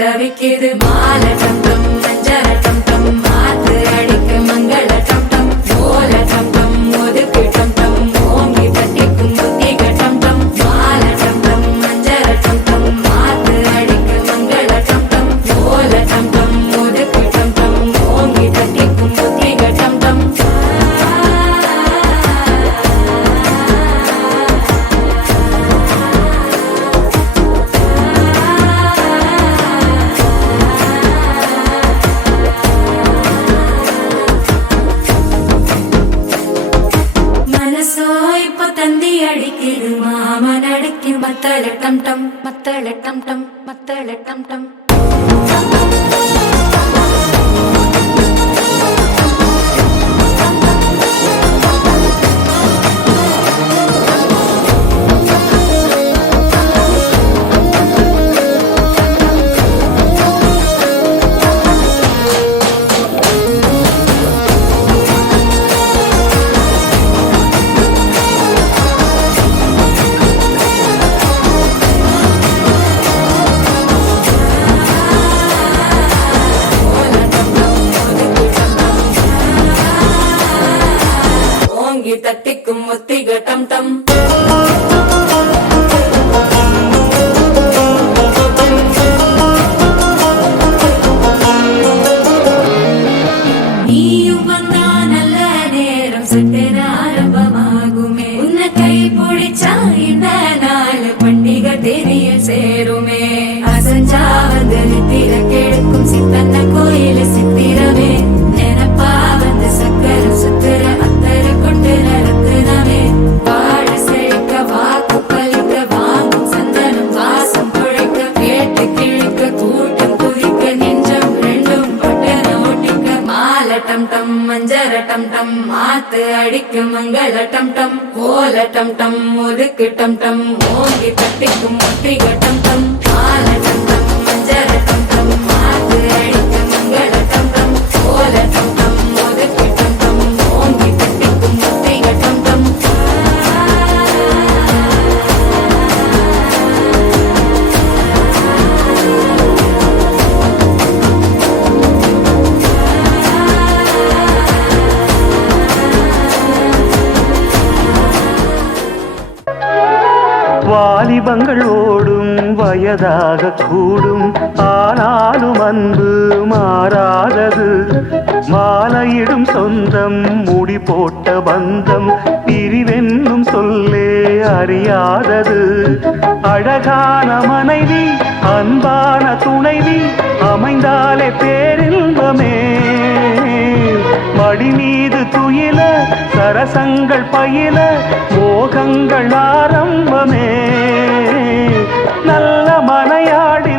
தவிக்குது மால டம் டம் மஞ்சர டம் டம் மாத்து அடிக்க மங்கள டம் டம் ஓல டம் டம் ஒதுக்கு டம் டம் ஓங்கி தட்டிக்கும் புத்திக டம் டம் மால டம் டம் மஞ்சர டம் டம் மாத்து அடிக்க மங்கள டம் டம் ஓல டம் டம் ஒதுக்கு டம் டம் ஓங்கி தட்டிக்கும் புத்திக டம் டம் தந்தி அடிக்குது மாமன் அடிக்கு மத்தள டம் டம் மத்தள டம் டம் மத்தள டம் டம் தட்டிக்கும் முத்திக டம் டம் நீயும் வந்தா நல்ல நேரம் சட்டென ஆரம்பமாகுமே உன்னை கை பிடிச்சா இந்த நாள் பண்டிகை தெரிய சேருமே அசஞ்சா வந்து நித்திர கெடுக்கும் சித்தன்ன கோயில சித்திரமே நினைப்பா வந்து சக்கர சுத்துற டம் டம் மஞ்சர டம் டம் மாத்து அடிக்கும் மங்கள டம் டம் ஓல டம் டம் ஒதுக்கு டம் டம் ஓங்கி தட்டிக்கும் முத்திக டம் டம் மால டம் டம் மஞ்சர டம் டம் மாத்து அடிக்கும் மங்கள டம் டம் ஓல டம் டம் ஒதுக்கு டம் டம் ஓங்கி தட்டிக்கும் முத்திக டம் டம் வாலிபங்கள் ஓடும் வயதாக கூடும் ஆனாலும் அன்பு மாறாதது மாலையிடும் சொந்தம் முடி போட்ட பந்தம் பிரிவென்னும் சொல்லே அறியாதது அழகான மனைவி அன்பான துணைவி அமைந்தாலே பேரின்பமே மடி மீது துயில சரசங்கள் பயில மோகங்கள் ஆரம்பமே நல்ல மனையாடி